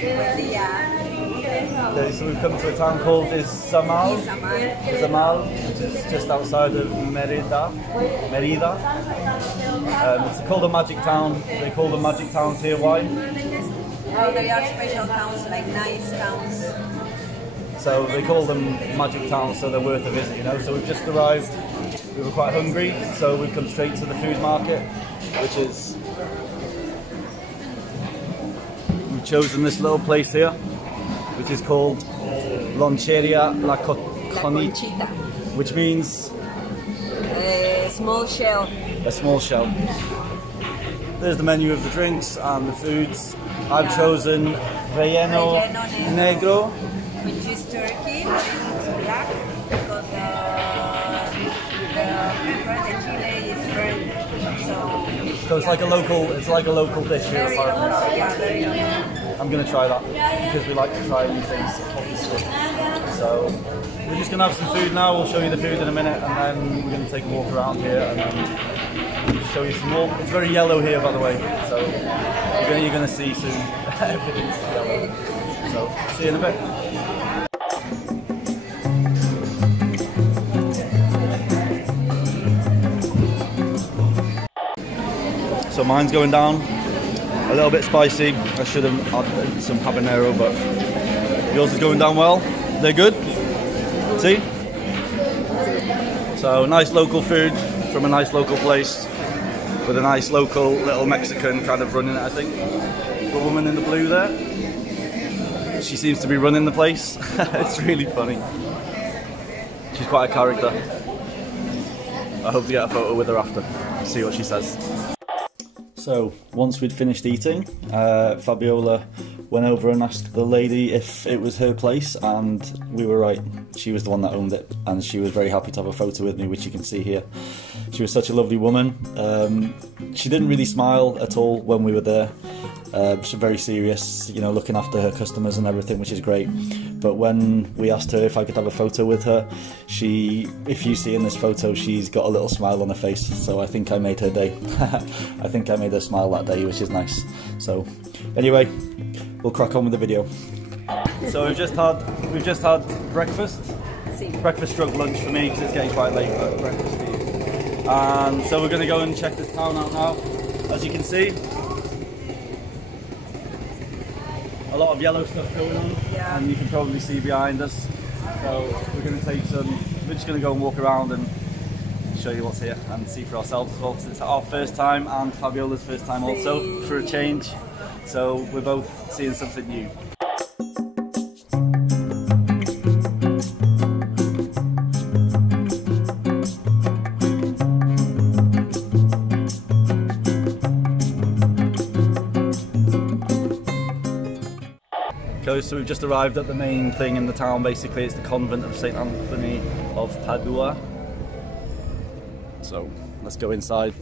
Buen día. Okay, so we've come to a town called Izamal, which is just outside of Merida. It's called a magic town. They call them magic towns here. Why? Oh, they are special towns, like nice towns. So they call them magic towns, so they're worth a visit, you know. So we've just arrived. We were quite hungry, so we've come straight to the food market, which is... We've chosen this little place here, which is called Loncheria La Conchita, which means... small shell. A small shell. There's the menu of the drinks and the foods. I've chosen Relleno Negro, which is turkey, but it's black because the pepper, the chile is burnt. So it's like a local dish here. Very local, yeah, very local. I'm going to try that because we like to try new things. So we're just going to have some food now. We'll show you the food in a minute, and then we're going to take a walk around here and then show you some more. It's very yellow here, by the way, so you're going to see soon. Everything's yellow. So see you in a bit. So mine's going down, a little bit spicy. I should have added some habanero, but yours is going down well. They're good. See? So nice local food from a nice local place with a nice local little Mexican kind of running it, I think. The woman in the blue there. She seems to be running the place. It's really funny. She's quite a character. I hope to get a photo with her after. See what she says. So, once we'd finished eating, Fabiola went over and asked the lady if it was her place, and we were right. She was the one that owned it, and she was very happy to have a photo with me, which you can see here. She was such a lovely woman. She didn't really smile at all when we were there. She was very serious, you know, looking after her customers and everything, which is great. But when we asked her if I could have a photo with her, if you see in this photo, she's got a little smile on her face. So I think I made her day. I think I made her smile that day, which is nice. So anyway, we'll crack on with the video. So we've just had breakfast. Breakfast stroke lunch for me because it's getting quite late, but breakfast for you. And so we're going to go and check this town out now. As you can see, a lot of yellow stuff going on, yeah. And you can probably see behind us. So we're going to we're just going to go and walk around and show you what's here and see for ourselves as well, because it's our first time and Fabiola's first time also, for a change. So we're both seeing something new. So we've just arrived at the main thing in the town. Basically it's the convent of St. Anthony of Padua. So let's go inside.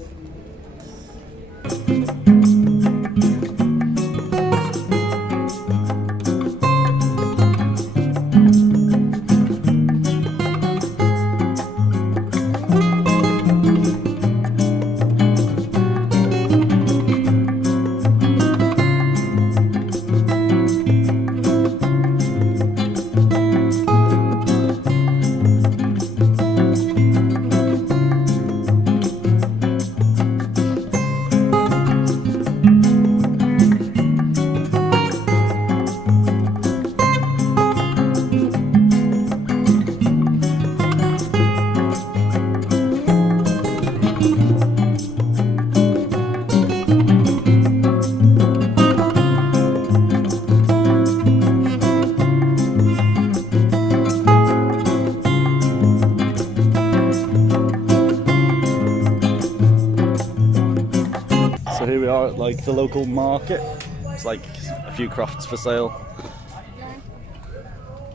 Here we are at like the local market. It's like a few crafts for sale.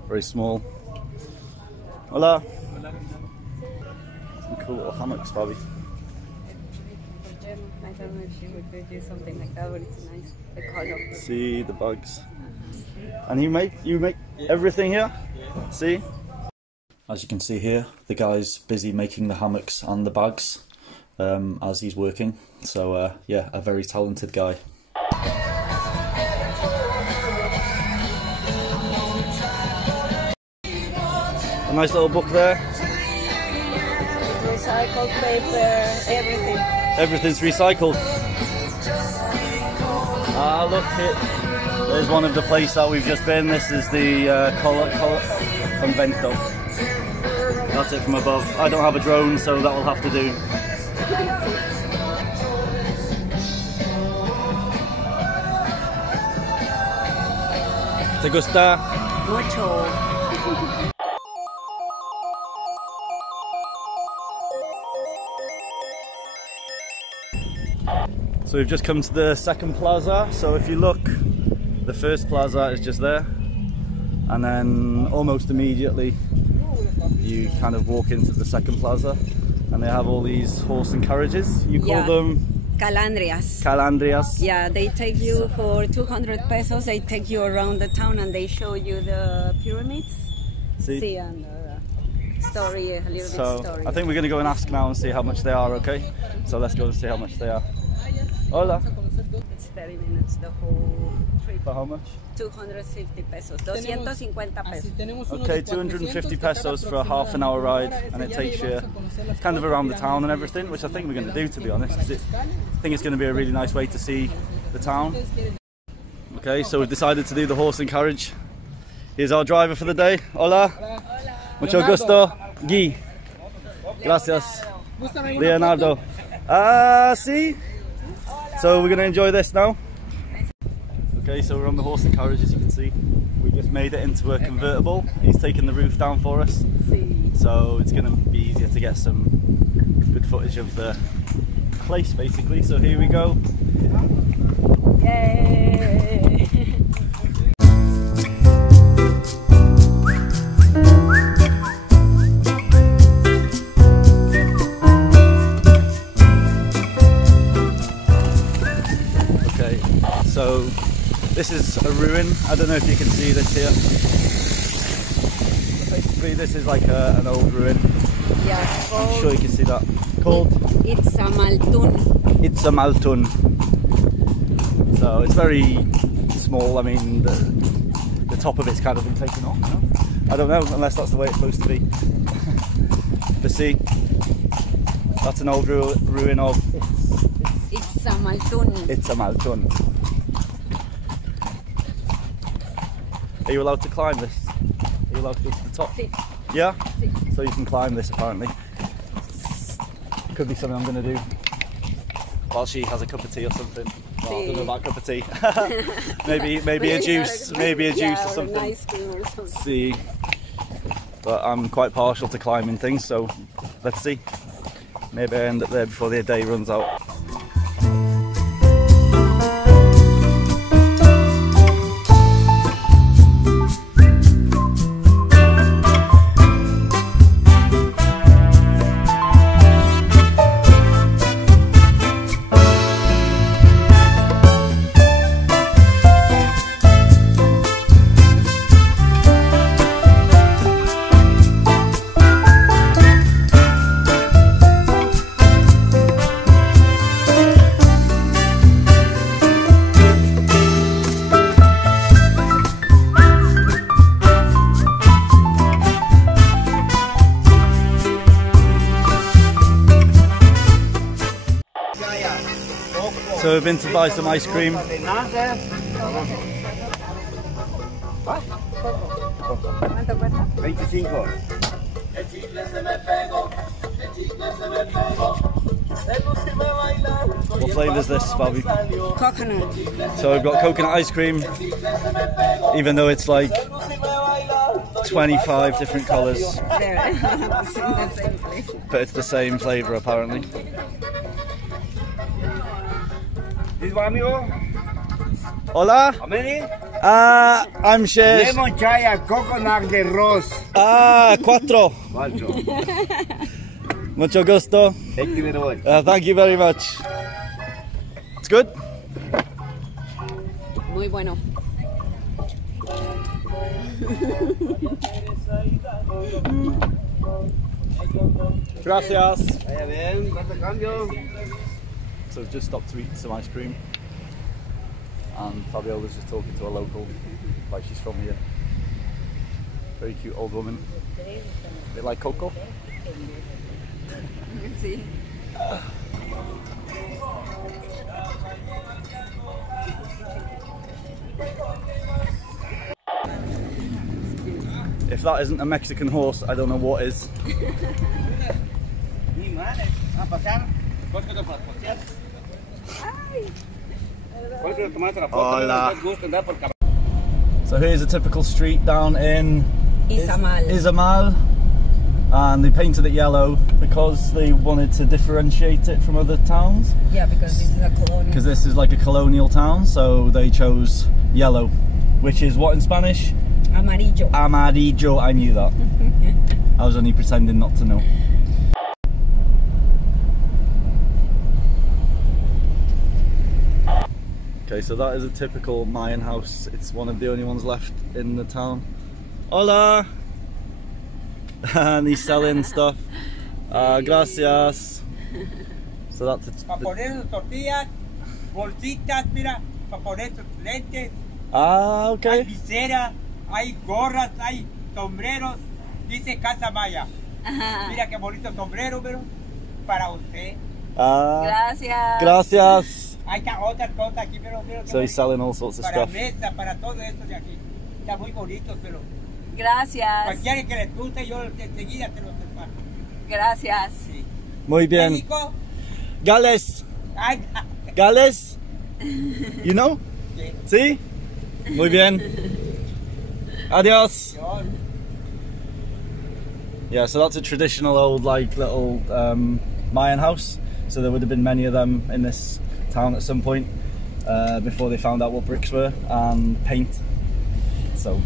Very small. Hola. Some cool little hammocks, Bobby. I don't know if she would do something like that, but it's nice. The color. See the bags. And you make everything here? See? As you can see here, the guy's busy making the hammocks and the bags as he's working. So yeah, a very talented guy. A nice little book there. Recycled paper, everything. Everything's recycled. Ah, look, there's one of the places that we've just been. This is the Convento. That's it from above. I don't have a drone, so that will have to do. ¿Te gusta? Mucho. So we've just come to the second plaza. So if you look, the first plaza is just there, and then almost immediately you kind of walk into the second plaza, and they have all these horse and carriages. You call them? Calandrias. Calandrias. Yeah, they take you for 200 pesos. They take you around the town and they show you the pyramids. See, and story, a little bit story. I think we're going to go and ask now and see how much they are, okay? So let's go and see how much they are. Hola. It's 30 minutes, the whole trip. For how much? 250 pesos. 250 pesos. Okay, 250 pesos for a half an hour ride, and it takes you kind of around the town and everything, which I think we're going to do, to be honest, because I think it's going to be a really nice way to see the town. Okay, so we've decided to do the horse and carriage. Here's our driver for the day. Hola. Hola. Mucho gusto. Guy. Gracias. Leonardo. Ah, see? So we're going to enjoy this now. Okay, so we're on the horse and carriage, as you can see. We just made it into a convertible. He's taken the roof down for us. So it's going to be easier to get some good footage of the place, basically. So here we go. Yay! So this is a ruin. I don't know if you can see this here. Basically this is like an old ruin. Yeah, I'm sure you can see that. Called? Izamal. Izamal. So it's very small. I mean the top of it's kind of been taken off, no? I don't know, unless that's the way it's supposed to be. But see, that's an old ruin of Izamal. Are you allowed to climb this? Are you allowed to go to the top? Yeah? So you can climb this apparently. Could be something I'm going to do while she has a cup of tea or something. Well, I don't know about a cup of tea. maybe a juice. Maybe a juice or something. An ice cream or something. See. But I'm quite partial to climbing things, so let's see. Maybe I end up there before the day runs out. So we've been to buy some ice cream. What flavour is this, Bobby? Coconut. So we've got coconut ice cream, even though it's like 25 different colours. But it's the same flavour apparently. Hola. How many? I'm Chef. Lemon chai and coconut de rose. 4. Mucho gusto. Thank you very much. Thank you very much. It's good? Muy bueno. Gracias. Bien, So we've just stopped to eat some ice cream, and Fabiola's just talking to a local, like she's from here. Very cute old woman. They like cocoa. See. If that isn't a Mexican horse, I don't know what is. Hola. So here's a typical street down in Izamal, and they painted it yellow because they wanted to differentiate it from other towns. Yeah, because this is a colonial. Because this is like a colonial town, so they chose yellow, which is what in Spanish? Amarillo. Amarillo, I knew that. I was only pretending not to know. Okay, so that is a typical Mayan house. It's one of the only ones left in the town. Hola! And he's selling stuff. Gracias. So that's it. Para poner tortillas, bolsitas, mira, para poner tus lentes. Ah, Hay okay. viseras, hay gorras, hay sombreros. Dice Casa Maya. Mira qué bonito sombrero, pero para usted. Ah, Gracias. gracias. Hay otras cosas aquí, pero mira qué So he's bonito. selling all sorts of Para stuff. mesa, para todo esto de aquí. Está muy bonito, pero Gracias. cualquiera que les guste, yo enseguida te lo preparo. Gracias. Sí. Muy bien. México, Gales. ay, Gales. You know? sí. See? Muy bien. Adios. Yo, Yeah, so that's a traditional old like little Mayan house. So there would have been many of them in this town at some point before they found out what bricks were and paint. So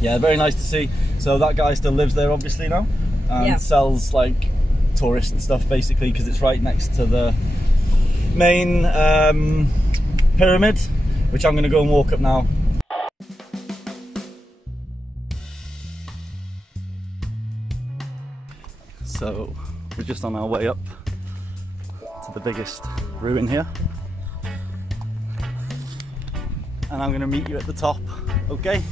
yeah, very nice to see. So that guy still lives there obviously now and sells like tourist stuff basically because it's right next to the main pyramid, which I'm going to go and walk up now. So we're just on our way up to the biggest ruin here, and I'm going to meet you at the top, okay?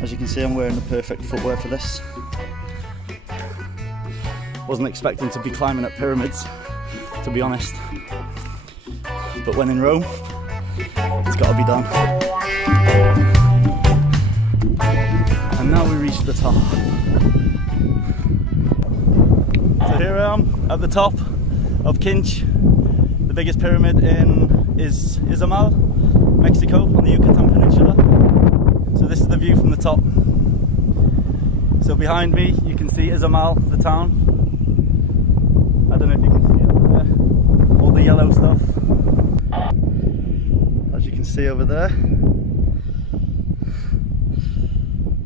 As you can see, I'm wearing the perfect footwear for this. Wasn't expecting to be climbing up pyramids, to be honest. But when in Rome, it's got to be done. And now we reach the top. So here I am at the top of Kinch, the biggest pyramid in Izamal, Mexico, on the Yucatan Peninsula. So this is the view from the top. So behind me you can see Izamal, the town. I don't know if you can see it over there. All the yellow stuff. As you can see over there.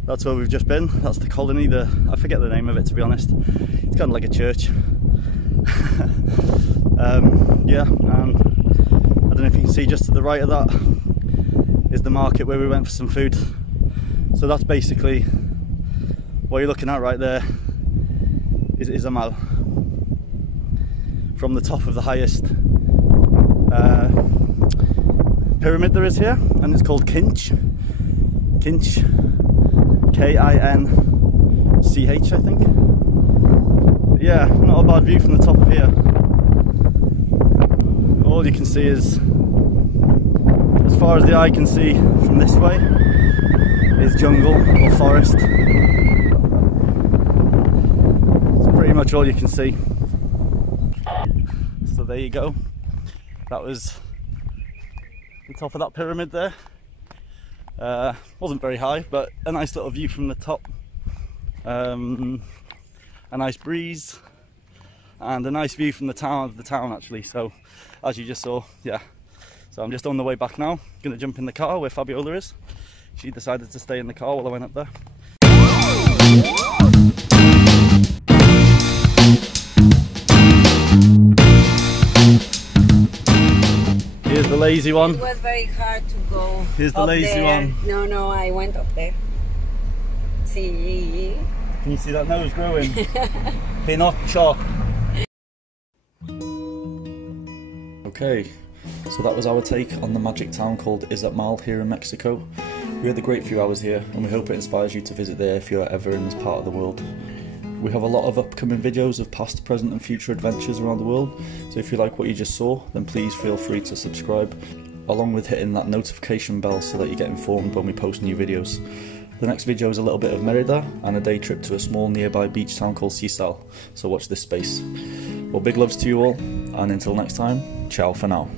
That's where we've just been. That's the colony. I forget the name of it, to be honest. It's kind of like a church. Yeah, and I don't know if you can see just to the right of that is the market where we went for some food. So that's basically what you're looking at right there is Izamal. From the top of the highest pyramid there is here, and it's called Kinch. Kinch, K-I-N-C-H, I think. But yeah, not a bad view from the top of here. All you can see is, as far as the eye can see from this way, is jungle or forest. It's pretty much all you can see. So there you go. That was the top of that pyramid there. Wasn't very high, but a nice little view from the top. A nice breeze and a nice view from the town actually. So as you just saw, yeah. So I'm just on the way back now. Gonna jump in the car where Fabiola is. She decided to stay in the car while I went up there. The lazy one. It was very hard to go. Here's the lazy there. one. No, I went up there. See? Can you see that nose growing? Pinocchio. Okay, so that was our take on the magic town called Izamal here in Mexico. We had a great few hours here and we hope it inspires you to visit there if you're ever in this part of the world. We have a lot of upcoming videos of past, present and future adventures around the world, so if you like what you just saw, then please feel free to subscribe, along with hitting that notification bell so that you get informed when we post new videos. The next video is a little bit of Merida and a day trip to a small nearby beach town called Izamal, so watch this space. Well, big loves to you all, and until next time, ciao for now.